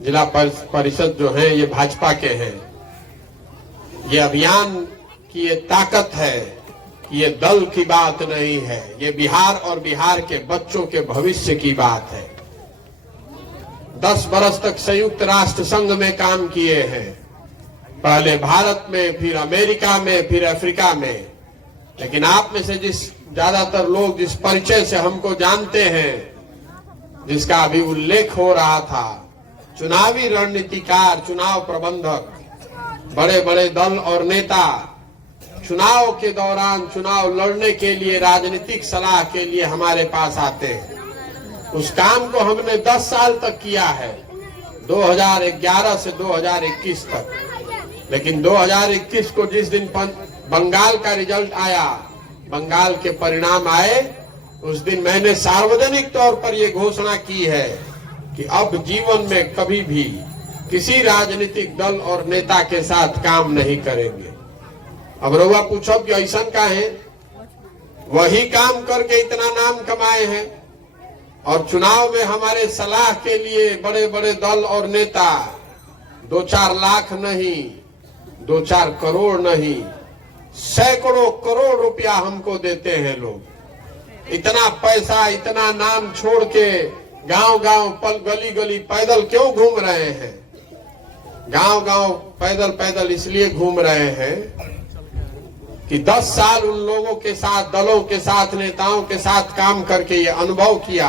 जिला परिषद जो है ये भाजपा के हैं। ये अभियान की ये ताकत है कि ये दल की बात नहीं है, ये बिहार और बिहार के बच्चों के भविष्य की बात है। 10 बरस तक संयुक्त राष्ट्र संघ में काम किए हैं, पहले भारत में, फिर अमेरिका में, फिर अफ्रीका में। लेकिन आप में से ज्यादातर लोग जिस परिचय से हमको जानते हैं, जिसका अभी उल्लेख हो रहा था, चुनावी रणनीतिकार, चुनाव प्रबंधक, बड़े बड़े दल और नेता चुनाव के दौरान चुनाव लड़ने के लिए राजनीतिक सलाह के लिए हमारे पास आते हैं। उस काम को हमने 10 साल तक किया है, 2011 से 2021 तक। लेकिन 2021 को जिस दिन बंगाल का रिजल्ट आया, बंगाल के परिणाम आए, उस दिन मैंने सार्वजनिक तौर पर यह घोषणा की है कि अब जीवन में कभी भी किसी राजनीतिक दल और नेता के साथ काम नहीं करेंगे। अब रउआ पूछो कि ऐसा का है, वही काम करके इतना नाम कमाए हैं और चुनाव में हमारे सलाह के लिए बड़े बड़े दल और नेता 2-4 लाख नहीं, 2-4 करोड़ नहीं, सैकड़ों करोड़ रुपया हमको देते हैं लोग। इतना पैसा, इतना नाम छोड़ के गांव गांव गली गली पैदल क्यों घूम रहे हैं? गांव गांव पैदल पैदल इसलिए घूम रहे हैं कि 10 साल उन लोगों के साथ, दलों के साथ, नेताओं के साथ काम करके ये अनुभव किया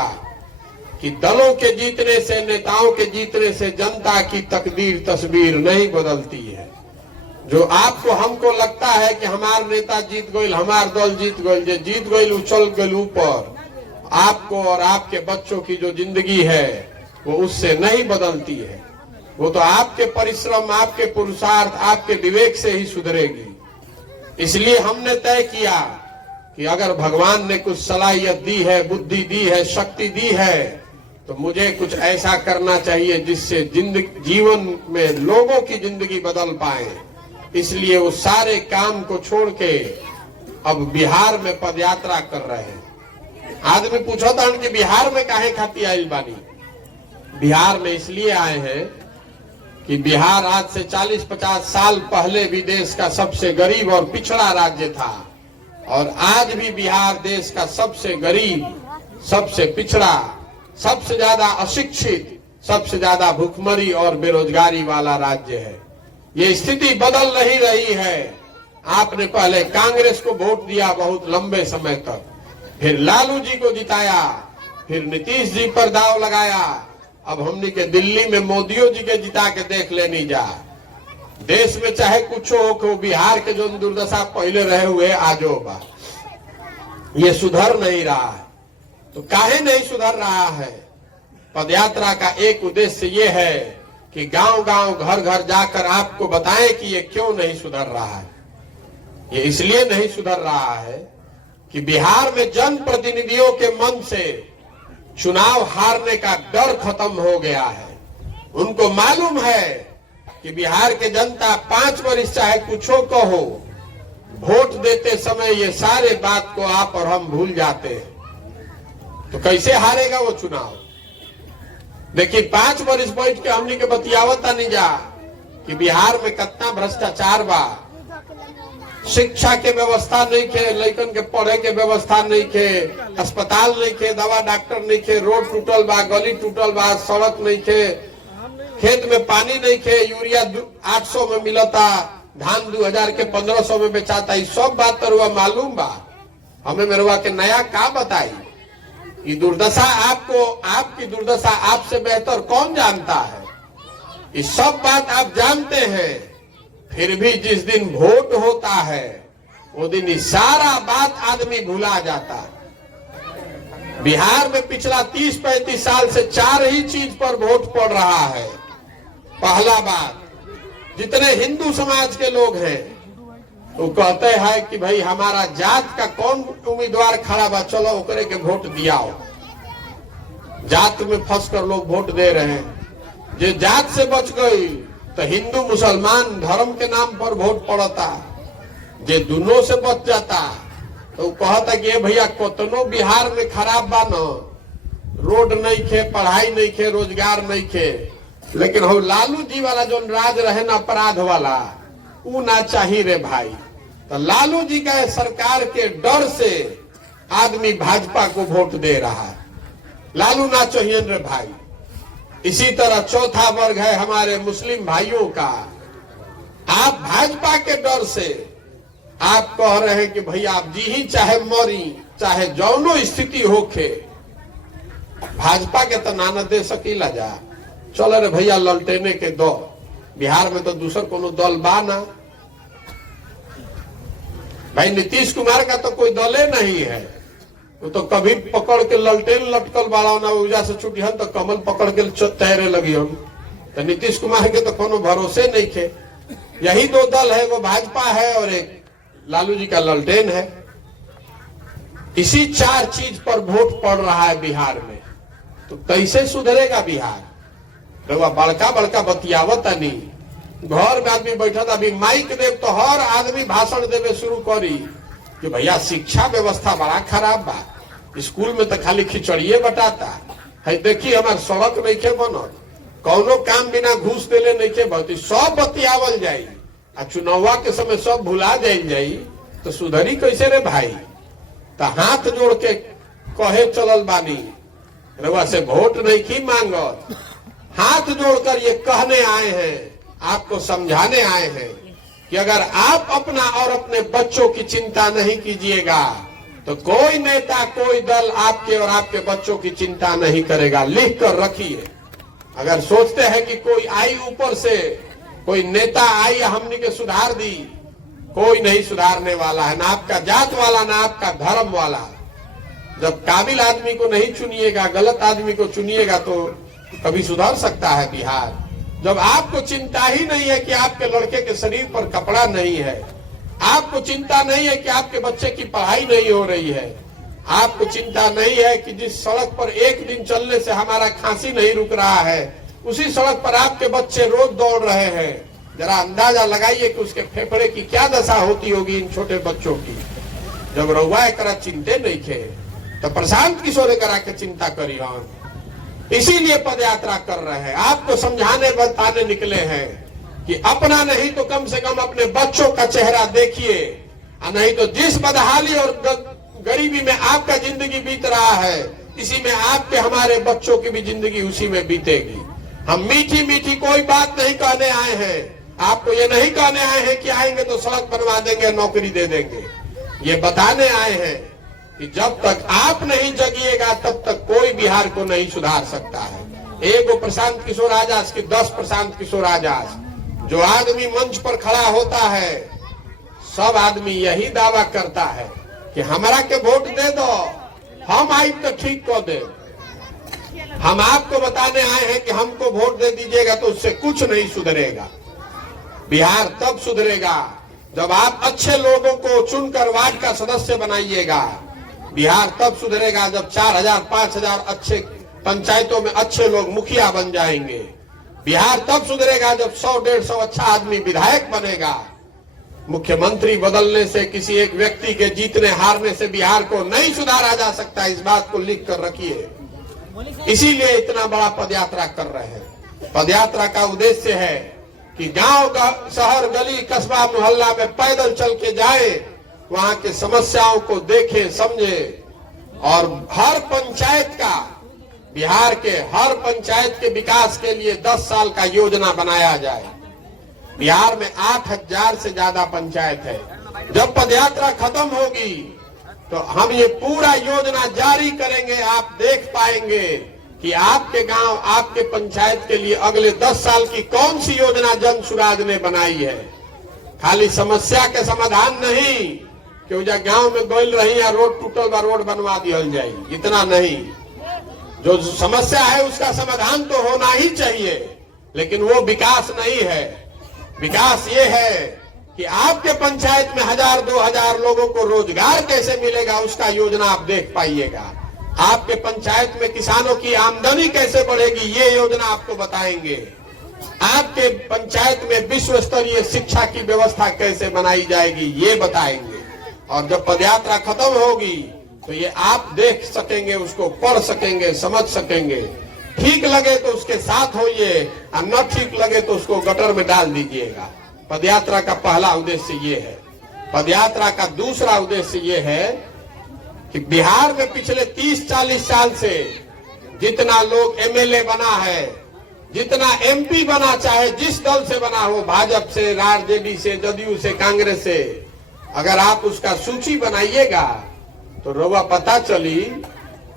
कि दलों के जीतने से, नेताओं के जीतने से जनता की तकदीर, तस्वीर नहीं बदलती है। जो आपको, हमको लगता है कि हमार नेता जीत गए, हमार दल जीत गए, जो जीत गए उछल गए ऊपर, आपको और आपके बच्चों की जो जिंदगी है वो उससे नहीं बदलती है। वो तो आपके परिश्रम, आपके पुरुषार्थ, आपके विवेक से ही सुधरेगी। इसलिए हमने तय किया कि अगर भगवान ने कुछ सलाहियत दी है, बुद्धि दी है, शक्ति दी है, तो मुझे कुछ ऐसा करना चाहिए जिससे जीवन में लोगों की जिंदगी बदल पाए। इसलिए वो सारे काम को छोड़ के अब बिहार में पदयात्रा कर रहे हैं। आदमी पूछो था कि बिहार में काहे खाती आइल बानी? बिहार में इसलिए आए हैं कि बिहार आज से 40-50 साल पहले भी देश का सबसे गरीब और पिछड़ा राज्य था, और आज भी बिहार देश का सबसे गरीब, सबसे पिछड़ा, सबसे ज्यादा अशिक्षित, सबसे ज्यादा भूखमरी और बेरोजगारी वाला राज्य है। ये स्थिति बदल नहीं रही है। आपने पहले कांग्रेस को वोट दिया बहुत लंबे समय तक, फिर लालू जी को जिताया, फिर नीतीश जी पर दाव लगाया, अब हमने के दिल्ली में मोदियों जी के जिता के देख लेनी जा। देश में चाहे कुछ हो, बिहार के जो दुर्दशा पहले रहे हुए आजो बा, ये सुधर नहीं रहा है। तो काहे नहीं सुधर रहा है? पदयात्रा का एक उद्देश्य ये है कि गांव गांव, घर घर जाकर आपको बताएं कि ये क्यों नहीं सुधर रहा है। ये इसलिए नहीं सुधर रहा है कि बिहार में जनप्रतिनिधियों के मन से चुनाव हारने का डर खत्म हो गया है। उनको मालूम है कि बिहार के जनता 5 वर्ष चाहे कुछ कहो, वोट देते समय ये सारे बात को आप और हम भूल जाते हैं। तो कैसे हारेगा वो चुनाव? देखिए, 5 वर्ष बैठ के हमने के बतियावता नहीं जा कि बिहार में कितना भ्रष्टाचार बा, शिक्षा के व्यवस्था नहीं खे, लड़कन के पढ़े के व्यवस्था नहीं खे, अस्पताल नहीं खे, दवा डॉक्टर नहीं खे, रोड टूटल बा, गली टूटल बा, सड़क नहीं खे, खेत में पानी नहीं खे, यूरिया 800 में मिलता, धान 2000 के 1500 में बेचाता। ये सब बात तो रुआ मालूम बा। हमें मेरुआ के नया का बताई? ये दुर्दशा आपको, आपकी दुर्दशा आपसे बेहतर कौन जानता है? ये सब बात आप जानते हैं, फिर भी जिस दिन वोट होता है वो दिन ये सारा बात आदमी भुला जाता है। बिहार में पिछला 30-35 साल से 4 ही चीज पर वोट पड़ रहा है। पहला बात, जितने हिंदू समाज के लोग हैं वो कहते हैं कि भाई हमारा जात का कौन उम्मीदवार खड़ा बा, चलो ओकरे के वोट दियाओ। जात में फंस कर लोग वोट दे रहे हैं। जो जात से बच गई तो हिंदू मुसलमान धर्म के नाम पर वोट पड़ता, जे दोनों से बच जाता तो कहता कि भैया कतनो बिहार में खराब बा न, रोड नहीं खे, पढ़ाई नहीं खे, रोजगार नहीं खे, लेकिन हम लालू जी वाला जो राज रहे ना अपराध वाला ऊ ना चाहिए रे भाई। तो लालू जी का सरकार के डर से आदमी भाजपा को वोट दे रहा है। लालू ना चाहिए रे भाई। इसी तरह चौथा वर्ग है हमारे मुस्लिम भाइयों का। आप भाजपा के डर से आप कह रहे हैं कि भैया आप जी ही चाहे मरी चाहे जौनो स्थिति होखे भाजपा के तो नाना दे सकीला जा। चल रे भैया ललटेने के दो। बिहार में तो दूसर कोनो दल बा ना भाई। नीतीश कुमार का तो कोई दले नहीं है। वो तो कभी पकड़ के ललटेन लटकल बाड़ा ना ऊर्जा से छुटी हम तो कमल पकड़ के तैरे लगी हम। तो नीतीश कुमार के तो कोनो भरोसे नहीं थे। यही दो दल है, वो भाजपा है और एक लालू जी का ललटेन है। इसी चार चीज पर वोट पड़ रहा है बिहार में। तो कैसे सुधरेगा बिहार? बड़का बड़का बतियावत नहीं। घर में आदमी बैठा था, अभी माइक देव तो हर आदमी भाषण देवे शुरू करी कि भैया शिक्षा व्यवस्था बड़ा खराब बा। स्कूल में तो खाली खिचड़िए बटाता है। देखिए हमार सड़क नहीं के बनल, कौनो काम बिना घूस देले नहीं के बनती। सब बतियावल जाई आ चुनावा के समय सब भुला जाई तो सुधरी कैसे रे भाई? तो हाथ जोड़ के कहे चलल बानी रउआ से वोट नहीं की मांगत। हाथ जोड़कर ये कहने आए हैं, आपको समझाने आए हैं कि अगर आप अपना और अपने बच्चों की चिंता नहीं कीजिएगा तो कोई नेता कोई दल आपके और आपके बच्चों की चिंता नहीं करेगा। लिख कर रखिए। अगर सोचते हैं कि कोई आई ऊपर से, कोई नेता आई हमने के सुधार दी, कोई नहीं सुधारने वाला है। ना आपका जात वाला ना आपका धर्म वाला। जब काबिल आदमी को नहीं चुनिएगा, गलत आदमी को चुनिएगा तो कभी सुधर सकता है बिहार। जब आपको चिंता ही नहीं है कि आपके लड़के के शरीर पर कपड़ा नहीं है, आपको चिंता नहीं है कि आपके बच्चे की पढ़ाई नहीं हो रही है, आपको चिंता नहीं है कि जिस सड़क पर एक दिन चलने से हमारा खांसी नहीं रुक रहा है उसी सड़क पर आपके बच्चे रोज दौड़ रहे हैं, जरा अंदाजा लगाइए कि उसके फेफड़े की क्या दशा होती होगी इन छोटे बच्चों की। जब रउआ एकरा चिंते नहीं थे तो प्रशांत किशोर करा के चिंता करी हम। इसीलिए पदयात्रा कर रहे हैं, आपको समझाने बताने निकले हैं कि अपना नहीं तो कम से कम अपने बच्चों का चेहरा देखिए। नहीं तो जिस बदहाली और गरीबी में आपका जिंदगी बीत रहा है इसी में आपके हमारे बच्चों की भी जिंदगी उसी में बीतेगी। हम मीठी मीठी कोई बात नहीं कहने आए हैं। आपको ये नहीं कहने आए हैं कि आएंगे तो सड़क बनवा देंगे, नौकरी दे देंगे। ये बताने आए हैं कि जब तक आप नहीं जगिएगा तब तक कोई बिहार को नहीं सुधार सकता है। एक वो प्रशांत किशोर आजाद की 10 प्रशांत किशोर आजाद। जो आदमी मंच पर खड़ा होता है सब आदमी यही दावा करता है कि हमरा के वोट दे दो, हम आई तो ठीक कर दे। हम आपको बताने आए हैं कि हमको वोट दे दीजिएगा तो उससे कुछ नहीं सुधरेगा। बिहार तब सुधरेगा जब आप अच्छे लोगों को चुनकर वार्ड का सदस्य बनाइएगा। बिहार तब सुधरेगा जब 4000 5000 अच्छे पंचायतों में अच्छे लोग मुखिया बन जाएंगे। बिहार तब सुधरेगा जब 100-150 अच्छा आदमी विधायक बनेगा। मुख्यमंत्री बदलने से, किसी एक व्यक्ति के जीतने हारने से बिहार को नहीं सुधारा जा सकता। इस बात को लिख कर रखिए। इसीलिए इतना बड़ा पदयात्रा कर रहे हैं। पदयात्रा का उद्देश्य है कि गांव शहर गली कस्बा मोहल्ला में पैदल चल के जाए, वहां के समस्याओं को देखें समझे और हर पंचायत का, बिहार के हर पंचायत के विकास के लिए 10 साल का योजना बनाया जाए। बिहार में 8000 से ज्यादा पंचायत है। जब पदयात्रा खत्म होगी तो हम ये पूरा योजना जारी करेंगे। आप देख पाएंगे कि आपके गांव आपके पंचायत के लिए अगले 10 साल की कौन सी योजना जन सुराज ने बनाई है। खाली समस्या के समाधान नहीं कि गांव में गोल रही या रोड टूटल बा रोड बनवा दिया जाए, इतना नहीं। जो समस्या है उसका समाधान तो होना ही चाहिए, लेकिन वो विकास नहीं है। विकास ये है कि आपके पंचायत में 1000-2000 लोगों को रोजगार कैसे मिलेगा उसका योजना आप देख पाइएगा। आपके पंचायत में किसानों की आमदनी कैसे बढ़ेगी ये योजना आपको बताएंगे। आपके पंचायत में विश्व स्तरीय शिक्षा की व्यवस्था कैसे बनाई जाएगी ये बताएंगे। और जब पदयात्रा खत्म होगी तो ये आप देख सकेंगे, उसको पढ़ सकेंगे, समझ सकेंगे। ठीक लगे तो उसके साथ होइए और न ठीक लगे तो उसको गटर में डाल दीजिएगा। पदयात्रा का पहला उद्देश्य ये है। पदयात्रा का दूसरा उद्देश्य ये है कि बिहार में पिछले 30-40 साल से जितना लोग एमएलए बना है, जितना एमपी बना, चाहे जिस दल से बना हो, भाजपा से, आरजेडी से, जदयू से, कांग्रेस से, अगर आप उसका सूची बनाइएगा तो रोवा पता चली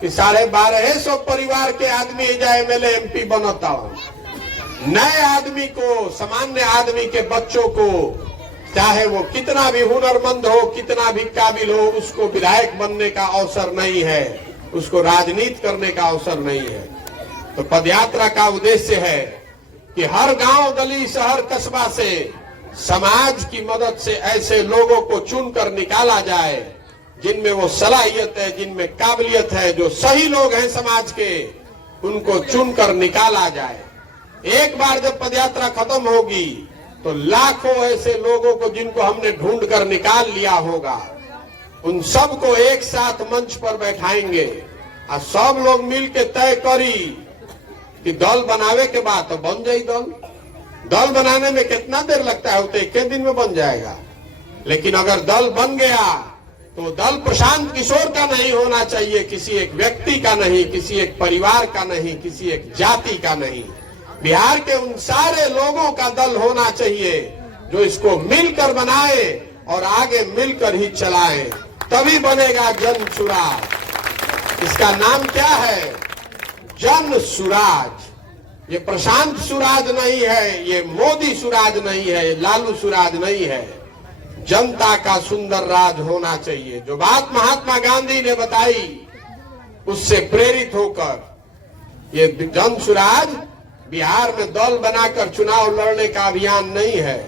कि 1250 परिवार के आदमी एमएलए एमपी बनता हो। नए आदमी को, सामान्य आदमी के बच्चों को, चाहे वो कितना भी हुनरमंद हो, कितना भी काबिल हो, उसको विधायक बनने का अवसर नहीं है, उसको राजनीति करने का अवसर नहीं है। तो पदयात्रा का उद्देश्य है कि हर गांव, गली, शहर, कस्बा से समाज की मदद से ऐसे लोगों को चुनकर निकाला जाए जिनमें वो सलाहियत है, जिनमें काबिलियत है, जो सही लोग हैं समाज के, उनको चुनकर निकाला जाए। एक बार जब पदयात्रा खत्म होगी तो लाखों ऐसे लोगों को जिनको हमने ढूंढ कर निकाल लिया होगा, उन सबको एक साथ मंच पर बैठाएंगे और सब लोग मिलकर तय करी कि दल बनावे के बाद तो बन जाए दल। दल बनाने में कितना देर लगता है, तो एक दिन में बन जाएगा। लेकिन अगर दल बन गया तो दल प्रशांत किशोर का नहीं होना चाहिए, किसी एक व्यक्ति का नहीं, किसी एक परिवार का नहीं, किसी एक जाति का नहीं। बिहार के उन सारे लोगों का दल होना चाहिए जो इसको मिलकर बनाए और आगे मिलकर ही चलाए, तभी बनेगा जन सुराज। इसका नाम क्या है? जन सुराज। ये प्रशांत सुराज नहीं है, ये मोदी सुराज नहीं है, लालू सुराज नहीं है। जनता का सुंदर राज होना चाहिए। जो बात महात्मा गांधी ने बताई, उससे प्रेरित होकर ये जन सुराज बिहार में दल बनाकर चुनाव लड़ने का अभियान नहीं है।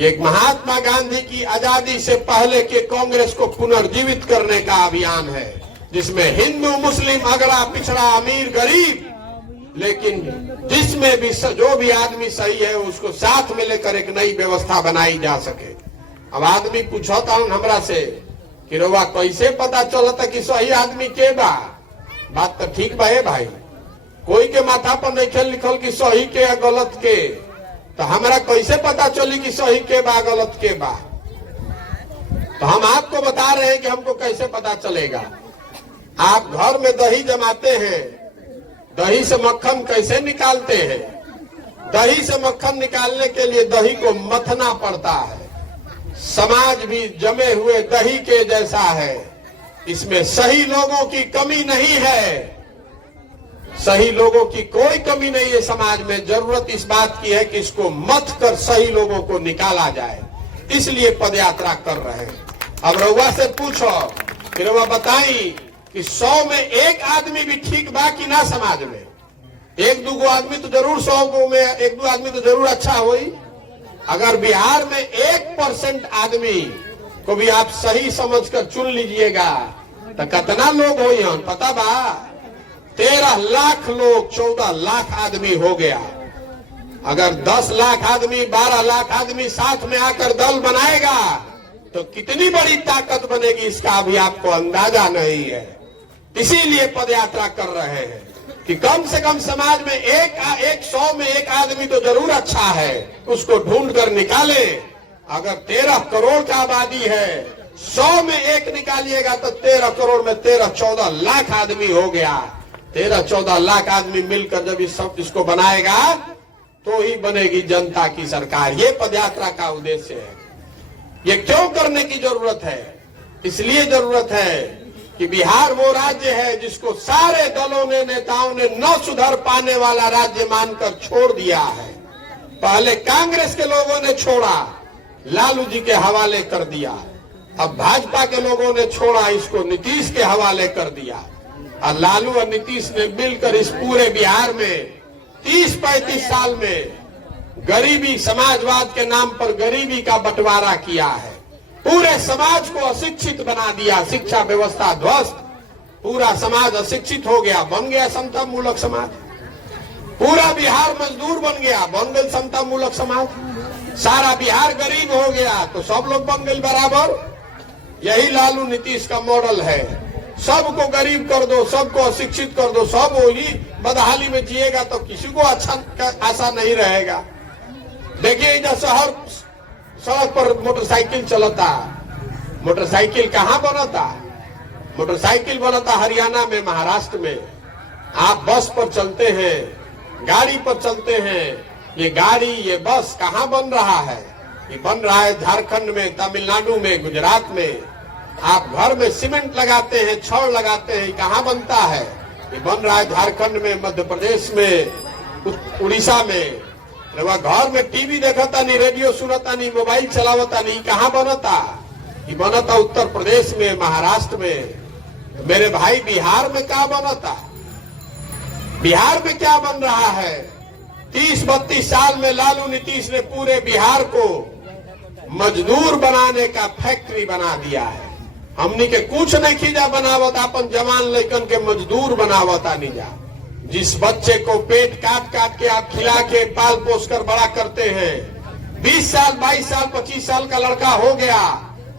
एक महात्मा गांधी की आजादी से पहले के कांग्रेस को पुनर्जीवित करने का अभियान है, जिसमें हिंदू, मुस्लिम, अगड़ा, पिछड़ा, अमीर, गरीब, लेकिन जिसमें भी जो भी आदमी सही है उसको साथ में लेकर एक नई व्यवस्था बनाई जा सके। अब आदमी पूछता हूं हमरा से कि रोवा कैसे पता चलता कि सही आदमी के बा? बात तो ठीक बा भाई, कोई के माथा पर नहीं लिखल कि सही के या गलत के, तो हमरा कैसे पता चली कि सही के बा गलत के बा? तो हम आपको बता रहे हैं कि हमको कैसे पता चलेगा। आप घर में दही जमाते हैं, दही से मक्खन कैसे निकालते हैं? दही से मक्खन निकालने के लिए दही को मथना पड़ता है। समाज भी जमे हुए दही के जैसा है, इसमें सही लोगों की कमी नहीं है, सही लोगों की कोई कमी नहीं है समाज में। जरूरत इस बात की है कि इसको मथ कर सही लोगों को निकाला जाए, इसलिए पदयात्रा कर रहे हैं। अब रउआ से पूछो, फिर रउआ बताई कि 100 में एक आदमी भी ठीक बा कि ना समाज में? एक दूगो आदमी तो जरूर, 100 में एक दो आदमी तो जरूर अच्छा होई। अगर बिहार में 1% आदमी को भी आप सही समझकर चुन लीजिएगा तो कितना लोग होई हन पता बा? 13 लाख लोग, 14 लाख आदमी हो गया। अगर 10 लाख आदमी, 12 लाख आदमी साथ में आकर दल बनाएगा तो कितनी बड़ी ताकत बनेगी, इसका अभी आपको अंदाजा नहीं है। इसीलिए पदयात्रा कर रहे हैं कि कम से कम समाज में एक 100 में एक आदमी तो जरूर अच्छा है, उसको ढूंढ कर निकाले। अगर 13 करोड़ का आबादी है, 100 में एक निकालिएगा तो 13 करोड़ में 13-14 लाख आदमी हो गया। 13-14 लाख आदमी मिलकर जब इसको बनाएगा तो ही बनेगी जनता की सरकार। ये पदयात्रा का उद्देश्य है। ये क्यों करने की जरूरत है? इसलिए जरूरत है कि बिहार वो राज्य है जिसको सारे दलों ने, नेताओं ने न सुधर पाने वाला राज्य मानकर छोड़ दिया है। पहले कांग्रेस के लोगों ने छोड़ा, लालू जी के हवाले कर दिया। अब भाजपा के लोगों ने छोड़ा, इसको नीतीश के हवाले कर दिया। और लालू और नीतीश ने मिलकर इस पूरे बिहार में 30-35 साल में गरीबी, समाजवाद के नाम पर गरीबी का बंटवारा किया है। पूरे समाज को अशिक्षित बना दिया, शिक्षा व्यवस्था ध्वस्त, पूरा समाज अशिक्षित हो गया, बन गया समता मूलक समाज। पूरा बिहार मजदूर बन गया, बन गया समता मूलक समाज। सारा बिहार गरीब हो गया तो सब लोग बन गए बराबर। यही लालू नीतीश का मॉडल है। सबको गरीब कर दो, सबको अशिक्षित कर दो, सब वही बदहाली में जिएगा तो किसी को अच्छा आशा नहीं रहेगा। देखिए इधर शहर सड़क पर मोटरसाइकिल चलता, मोटरसाइकिल कहाँ बनता? मोटरसाइकिल बनता हरियाणा में, महाराष्ट्र में। आप बस पर चलते हैं, गाड़ी पर चलते हैं, ये गाड़ी ये बस कहाँ बन रहा है? ये बन रहा है झारखंड में, तमिलनाडु में, गुजरात में। आप घर में सीमेंट लगाते हैं, छड़ लगाते हैं, कहाँ बनता है? ये बन रहा है झारखंड में, मध्य प्रदेश में, उड़ीसा में। वह घर में टीवी देखता नहीं, रेडियो सुनता नहीं, मोबाइल चलावता नहीं, कहाँ बनता? ये बनता उत्तर प्रदेश में, महाराष्ट्र में। मेरे भाई बिहार में क्या बनता? बिहार में क्या बन रहा है? 30-32 साल में लालू नीतीश ने पूरे बिहार को मजदूर बनाने का फैक्ट्री बना दिया है। हमनी के कुछ नहीं खींचा बनावत, अपन जवान लड़कन के मजदूर बनावता नहीं जा। जिस बच्चे को पेट काट काट के आप खिला के पाल पोस कर बड़ा करते हैं, 20 साल 22 साल 25 साल का लड़का हो गया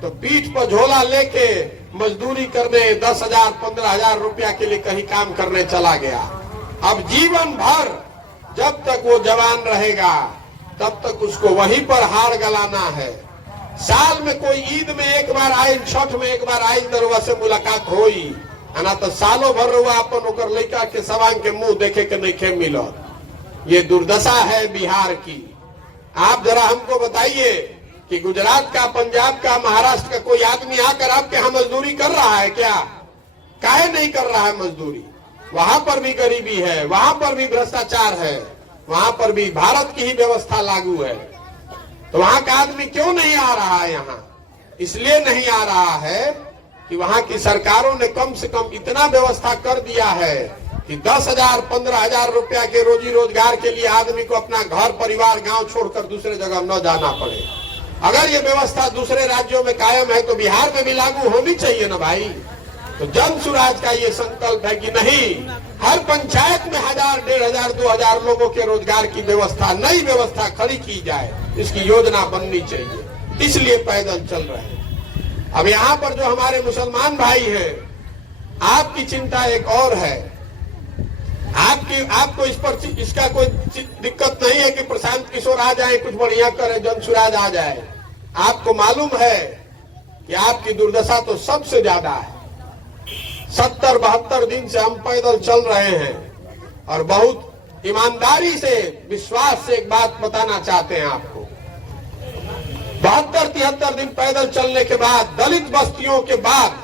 तो पीठ पर झोला लेके मजदूरी करने 10,000 15,000 रुपया के लिए कहीं काम करने चला गया। अब जीवन भर जब तक वो जवान रहेगा तब तक उसको वहीं पर हार गलाना है। साल में कोई ईद में एक बार आए, छठ में एक बार आई, दरवा से मुलाकात होई, ना तो सालों भर रुआ अपन ओकर लड़का के सवांग के मुंह देखे के नहीं खे मिलत। ये दुर्दशा है बिहार की। आप जरा हमको बताइए कि गुजरात का, पंजाब का, महाराष्ट्र का कोई आदमी आकर आपके यहाँ मजदूरी कर रहा है क्या? काहे नहीं कर रहा है मजदूरी? वहां पर भी गरीबी है, वहां पर भी भ्रष्टाचार है, वहां पर भी भारत की ही व्यवस्था लागू है। तो वहां का आदमी क्यों नहीं आ रहा है यहाँ? इसलिए नहीं आ रहा है कि वहां की सरकारों ने कम से कम इतना व्यवस्था कर दिया है कि 10,000 15,000 रुपया के रोजी रोजगार के लिए आदमी को अपना घर परिवार गांव छोड़कर दूसरे जगह न जाना पड़े। अगर ये व्यवस्था दूसरे राज्यों में कायम है तो बिहार में भी लागू होनी चाहिए ना भाई। तो जन सुराज का ये संकल्प है कि नहीं, हर पंचायत में 1000 1500 2000 लोगों के रोजगार की व्यवस्था, नई व्यवस्था खड़ी की जाए, इसकी योजना बननी चाहिए। इसलिए पैदल चल रहे हैं। अब यहाँ पर जो हमारे मुसलमान भाई हैं, आपकी चिंता एक और है। आपको इस पर इसका कोई दिक्कत नहीं है कि प्रशांत किशोर आ जाए, कुछ बढ़िया करे, जन सुराज आ जाए। आपको मालूम है कि आपकी दुर्दशा तो सबसे ज्यादा है। 70-72 दिन से हम पैदल चल रहे हैं और बहुत ईमानदारी से, विश्वास से एक बात बताना चाहते हैं आपको। 72-73 दिन पैदल चलने के बाद, दलित बस्तियों के बाद,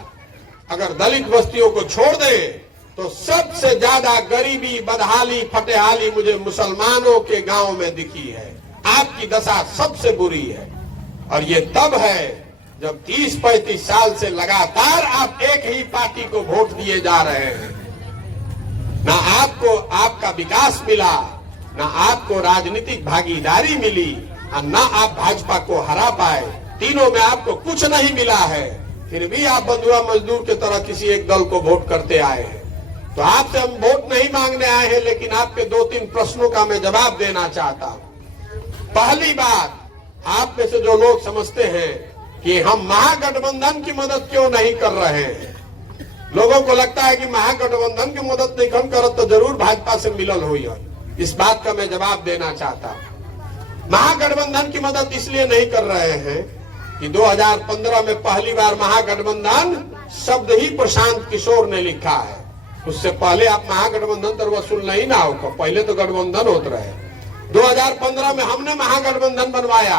अगर दलित बस्तियों को छोड़ दें तो सबसे ज्यादा गरीबी, बदहाली, फटेहाली मुझे मुसलमानों के गांव में दिखी है। आपकी दशा सबसे बुरी है। और ये तब है जब 30-35 साल से लगातार आप एक ही पार्टी को वोट दिए जा रहे हैं। ना आपको आपका विकास मिला, ना आपको राजनीतिक भागीदारी मिली, और ना आप भाजपा को हरा पाए। तीनों में आपको कुछ नहीं मिला है, फिर भी आप बंधुआ मजदूर की तरह किसी एक दल को वोट करते आए हैं। तो आपसे हम वोट नहीं मांगने आए हैं, लेकिन आपके 2-3 प्रश्नों का मैं जवाब देना चाहता हूं। पहली बात, आप में से जो लोग समझते हैं कि हम महागठबंधन की मदद क्यों नहीं कर रहे हैं, लोगों को लगता है कि महागठबंधन की मदद नहीं हम करत तो जरूर भाजपा से मिलन हुई है। इस बात का मैं जवाब देना चाहता हूं। महागठबंधन की मदद इसलिए नहीं कर रहे हैं कि 2015 में पहली बार महागठबंधन शब्द ही प्रशांत किशोर ने लिखा है। उससे पहले आप महागठबंधन तर वसूल नहीं ना होगा, पहले तो गठबंधन होते रहे। 2015 में हमने महागठबंधन बनवाया,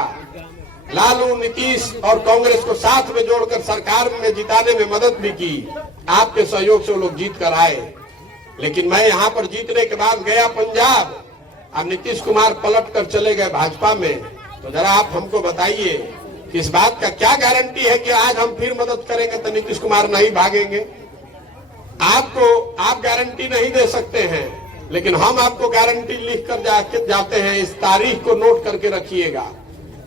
लालू, नीतीश और कांग्रेस को साथ में जोड़कर सरकार में जिताने में मदद भी की। आपके सहयोग से वो लोग जीत कर आए। लेकिन मैं यहाँ पर जीतने के बाद गया पंजाब, अब नीतीश कुमार पलट कर चले गए भाजपा में। तो जरा आप हमको बताइए कि इस बात का क्या गारंटी है कि आज हम फिर मदद करेंगे तो नीतीश कुमार नहीं भागेंगे? आप गारंटी नहीं दे सकते हैं, लेकिन हम आपको गारंटी लिख कर जाते हैं। इस तारीख को नोट करके रखिएगा।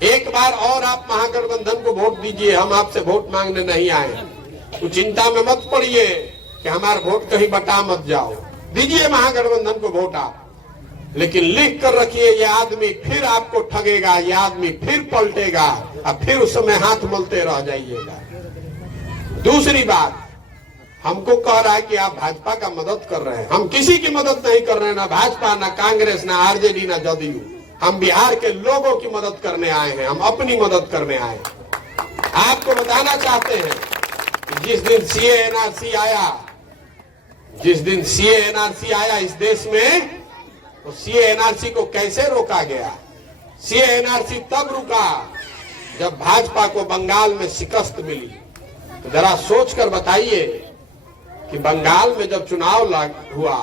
एक बार और आप महागठबंधन को वोट दीजिए। हम आपसे वोट मांगने नहीं आए। तो चिंता में मत पड़िए कि हमारा वोट कहीं बटा मत जाओ। दीजिए महागठबंधन को वोट आप, लेकिन लिख कर रखिए ये आदमी फिर आपको ठगेगा, ये आदमी फिर पलटेगा, और फिर उस समय हाथ मलते रह जाइएगा। दूसरी बात, हमको कह रहा है कि आप भाजपा का मदद कर रहे हैं। हम किसी की मदद नहीं कर रहे हैं, ना भाजपा, ना कांग्रेस, ना आरजेडी, ना जदयू। हम बिहार के लोगों की मदद करने आए हैं, हम अपनी मदद करने आए हैं। आपको बताना चाहते हैं कि जिस दिन सीए एनआरसी आया इस देश में, तो सीए एनआरसी को कैसे रोका गया? सीए एनआरसी तब रुका जब भाजपा को बंगाल में शिकस्त मिली। तो जरा सोच कर बताइए कि बंगाल में जब चुनाव हुआ,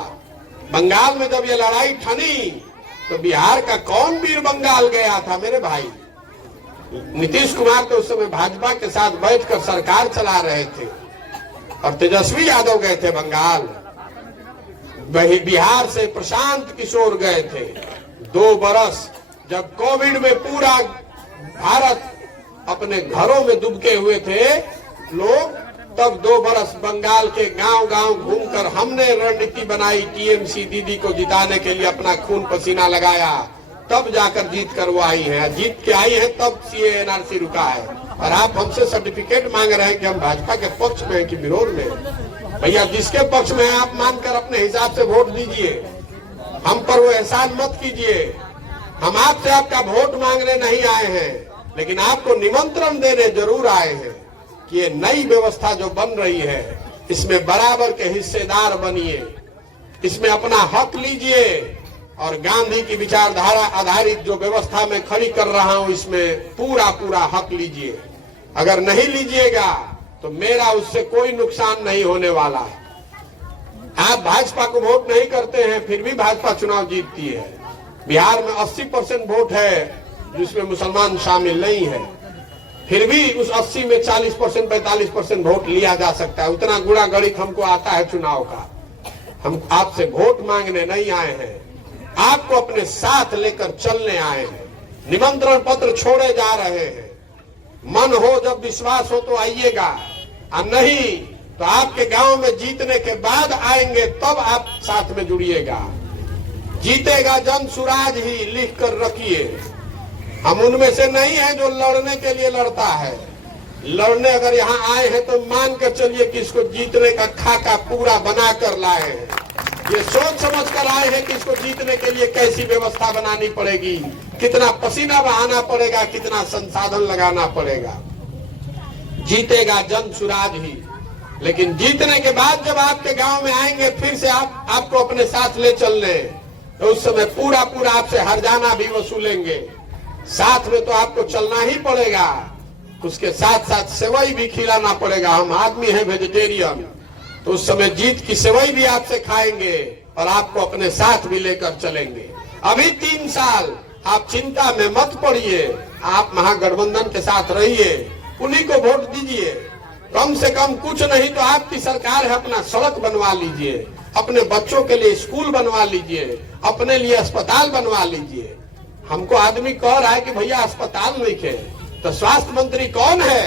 बंगाल में जब ये लड़ाई ठनी, तो बिहार का कौन वीर बंगाल गया था मेरे भाई? नीतीश कुमार तो उस समय भाजपा के साथ बैठकर सरकार चला रहे थे, और तेजस्वी यादव गए थे बंगाल। वही बिहार से प्रशांत किशोर गए थे। 2 बरस जब कोविड में पूरा भारत अपने घरों में दुबके हुए थे लोग, तब 2 बरस बंगाल के गांव गांव घूमकर हमने रणनीति बनाई, टीएमसी दीदी को जिताने के लिए अपना खून पसीना लगाया, तब जाकर जीत कर वो आई है। जीत के आई है तब सीए एनआरसी रुका है। और आप हमसे सर्टिफिकेट मांग रहे हैं कि हम भाजपा के पक्ष में हैं कि विरोध में। भैया, जिसके पक्ष में है आप मानकर अपने हिसाब से वोट दीजिए, हम पर वो एहसान मत कीजिए। हम आपसे आपका वोट मांगने नहीं आए हैं, लेकिन आपको निमंत्रण देने जरूर आए हैं कि ये नई व्यवस्था जो बन रही है, इसमें बराबर के हिस्सेदार बनिए, इसमें अपना हक लीजिए, और गांधी की विचारधारा आधारित जो व्यवस्था मैं खड़ी कर रहा हूं, इसमें पूरा पूरा हक लीजिए। अगर नहीं लीजिएगा तो मेरा उससे कोई नुकसान नहीं होने वाला है। आप भाजपा को वोट नहीं करते हैं, फिर भी भाजपा चुनाव जीतती है। बिहार में 80% वोट है जिसमें मुसलमान शामिल नहीं है, फिर भी उस 80 में 40% 45% वोट लिया जा सकता है। उतना गुणा गणित हमको आता है चुनाव का। हम आपसे वोट मांगने नहीं आए हैं, आपको अपने साथ लेकर चलने आए हैं। निमंत्रण पत्र छोड़े जा रहे हैं। मन हो, जब विश्वास हो तो आइएगा, और नहीं तो आपके गांव में जीतने के बाद आएंगे, तब आप साथ में जुड़िएगा। जीतेगा जन सुराज ही, लिख कर रखिए। हम उनमें से नहीं है जो लड़ने के लिए लड़ता है। लड़ने अगर यहाँ आए हैं तो मान कर चलिए कि इसको जीतने का खाका पूरा बना कर लाए हैं। ये सोच समझ कर आए हैं कि इसको जीतने के लिए कैसी व्यवस्था बनानी पड़ेगी, कितना पसीना बहाना पड़ेगा, कितना संसाधन लगाना पड़ेगा। जीतेगा जन सुराज ही। लेकिन जीतने के बाद जब आपके गांव में आएंगे, फिर से आपको अपने साथ ले चलने, तो उस समय पूरा पूरा आपसे हर्जाना भी वसूलेंगे। साथ में तो आपको चलना ही पड़ेगा, उसके साथ साथ सेवई भी खिलाना पड़ेगा। हम आदमी हैं वेजिटेरियन, तो उस समय जीत की सेवई भी आपसे खाएंगे और आपको अपने साथ भी लेकर चलेंगे। अभी 3 साल आप चिंता में मत पड़िए, आप महागठबंधन के साथ रहिए, उन्हीं को वोट दीजिए। कम से कम कुछ नहीं तो आपकी सरकार है, अपना सड़क बनवा लीजिए, अपने बच्चों के लिए स्कूल बनवा लीजिए, अपने लिए अस्पताल बनवा लीजिए। हमको आदमी कह रहा है कि भैया अस्पताल नहीं है, तो स्वास्थ्य मंत्री कौन है?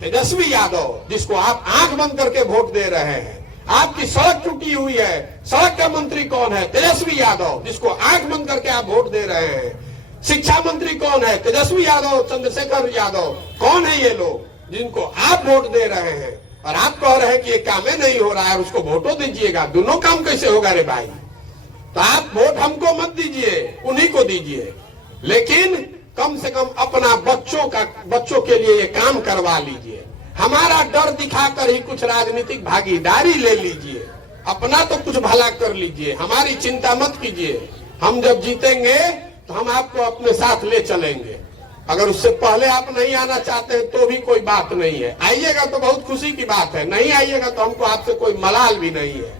तेजस्वी यादव, जिसको आप आंख बंद करके वोट दे रहे हैं। आपकी सड़क टूटी हुई है, सड़क का मंत्री कौन है? तेजस्वी यादव, जिसको आंख बंद करके आप वोट दे रहे हैं। शिक्षा मंत्री कौन है? तेजस्वी यादव, चंद्रशेखर यादव। कौन है ये लोग जिनको आप वोट दे रहे हैं? और आप कह रहे हैं कि ये काम नहीं हो रहा है, उसको वोटो दीजिएगा। दोनों काम कैसे होगा रे भाई? तो आप वोट हमको मत दीजिए, उन्हीं को दीजिए, लेकिन कम से कम अपना बच्चों के लिए ये काम करवा लीजिए। हमारा डर दिखाकर ही कुछ राजनीतिक भागीदारी ले लीजिए, अपना तो कुछ भला कर लीजिए, हमारी चिंता मत कीजिए। हम जब जीतेंगे तो हम आपको अपने साथ ले चलेंगे। अगर उससे पहले आप नहीं आना चाहते हैं तो भी कोई बात नहीं है, आइएगा तो बहुत खुशी की बात है, नहीं आइएगा तो हमको आपसे कोई मलाल भी नहीं है।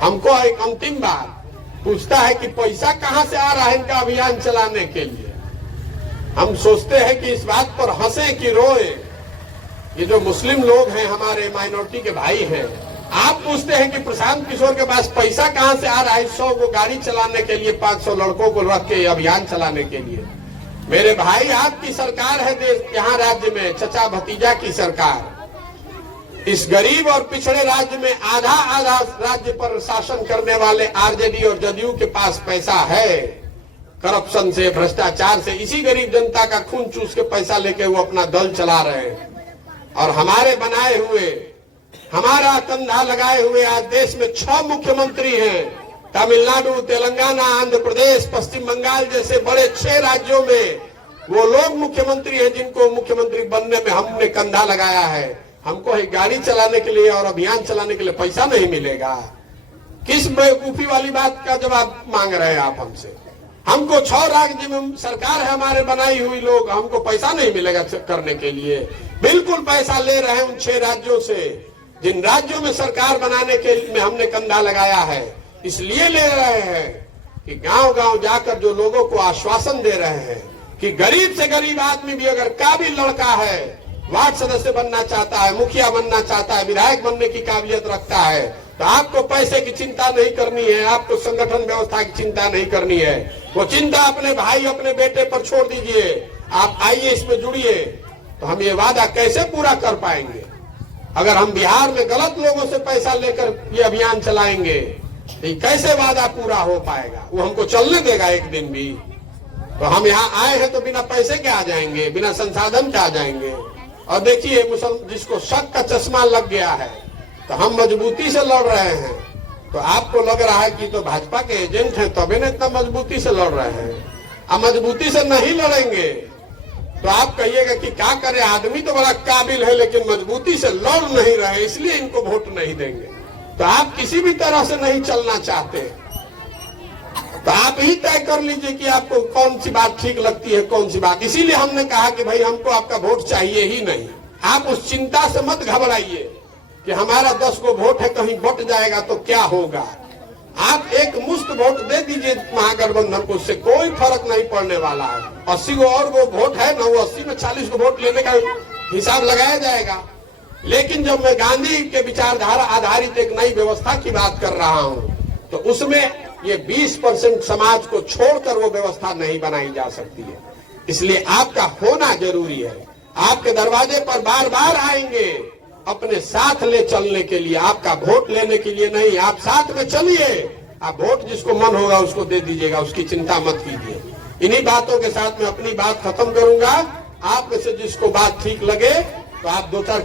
हमको एक अंतिम बार पूछता है कि पैसा कहां से आ रहा है इनका अभियान चलाने के लिए। हम सोचते हैं कि इस बात पर हंसे कि रोए। ये जो मुस्लिम लोग हैं, हमारे माइनॉरिटी के भाई हैं, आप पूछते हैं कि प्रशांत किशोर के पास पैसा कहां से आ रहा है 100 को गाड़ी चलाने के लिए, 500 लड़कों को रख के अभियान चलाने के लिए। मेरे भाई, आपकी सरकार है देश, यहाँ राज्य में चचा भतीजा की सरकार। इस गरीब और पिछड़े राज्य में आधा आधा राज्य पर शासन करने वाले आरजेडी और जदयू के पास पैसा है। करप्शन से, भ्रष्टाचार से, इसी गरीब जनता का खून चूस के पैसा लेके वो अपना दल चला रहे हैं। और हमारे बनाए हुए हमारा कंधा लगाए हुए आज देश में 6 मुख्यमंत्री हैं। तमिलनाडु, तेलंगाना, आंध्र प्रदेश, पश्चिम बंगाल जैसे बड़े 6 राज्यों में वो लोग मुख्यमंत्री हैं जिनको मुख्यमंत्री बनने में हमने कंधा लगाया है। हमको ही गाड़ी चलाने के लिए और अभियान चलाने के लिए पैसा नहीं मिलेगा। किस बेवकूफी वाली बात का जवाब मांग रहे हैं आप हमसे? हमको 6 राज्य में सरकार है हमारे बनाई हुई लोग, हमको पैसा नहीं मिलेगा करने के लिए? बिल्कुल पैसा ले रहे हैं उन 6 राज्यों से जिन राज्यों में सरकार बनाने के में हमने कंधा लगाया है। इसलिए ले रहे हैं कि गांव गांव जाकर जो लोगों को आश्वासन दे रहे हैं कि गरीब से गरीब आदमी भी अगर काबिल लड़का है, वार्ड सदस्य बनना चाहता है, मुखिया बनना चाहता है, विधायक बनने की काबिलियत रखता है, तो आपको पैसे की चिंता नहीं करनी है, आपको संगठन व्यवस्था की चिंता नहीं करनी है। वो चिंता अपने भाई अपने बेटे पर छोड़ दीजिए। आप आइए इसमें जुड़िए। तो हम ये वादा कैसे पूरा कर पाएंगे? अगर हम बिहार में गलत लोगों से पैसा लेकर ये अभियान चलाएंगे तो कैसे वादा पूरा हो पाएगा? वो हमको चलने देगा एक दिन भी? तो हम यहाँ आए हैं तो बिना पैसे के आ जाएंगे, बिना संसाधन के आ जाएंगे। और देखिए जिसको शक का चश्मा लग गया है, तो हम मजबूती से लड़ रहे हैं। तो आपको लग रहा है कि तो भाजपा के एजेंट हैं तभी ना इतना मजबूती से लड़ रहे हैं। अब मजबूती से नहीं लड़ेंगे तो आप कहिएगा कि क्या करे, आदमी तो बड़ा काबिल है लेकिन मजबूती से लड़ नहीं रहे इसलिए इनको वोट नहीं देंगे। तो आप किसी भी तरह से नहीं चलना चाहते, तो आप ही तय कर लीजिए कि आपको कौन सी बात ठीक लगती है, कौन सी बात। इसीलिए हमने कहा कि भाई हमको आपका वोट चाहिए ही नहीं। आप उस चिंता से मत घबराइए कि हमारा 10 को वोट है, कहीं बट जाएगा तो क्या होगा। आप एक मुश्त वोट दे दीजिए महागठबंधन को, उससे कोई फर्क नहीं पड़ने वाला है। 80 को और वो वोट है ना, वो 80 में 40 को वोट लेने का हिसाब लगाया जाएगा। लेकिन जब मैं गांधी के विचारधारा आधारित एक नई व्यवस्था की बात कर रहा हूं, तो उसमें ये 20% समाज को छोड़कर वो व्यवस्था नहीं बनाई जा सकती है। इसलिए आपका होना जरूरी है। आपके दरवाजे पर बार बार आएंगे अपने साथ ले चलने के लिए, आपका वोट लेने के लिए नहीं। आप साथ में चलिए, आप वोट जिसको मन होगा उसको दे दीजिएगा, उसकी चिंता मत कीजिए। इन्हीं बातों के साथ मैं अपनी बात खत्म करूंगा। आप में से जिसको बात ठीक लगे तो आप 2-4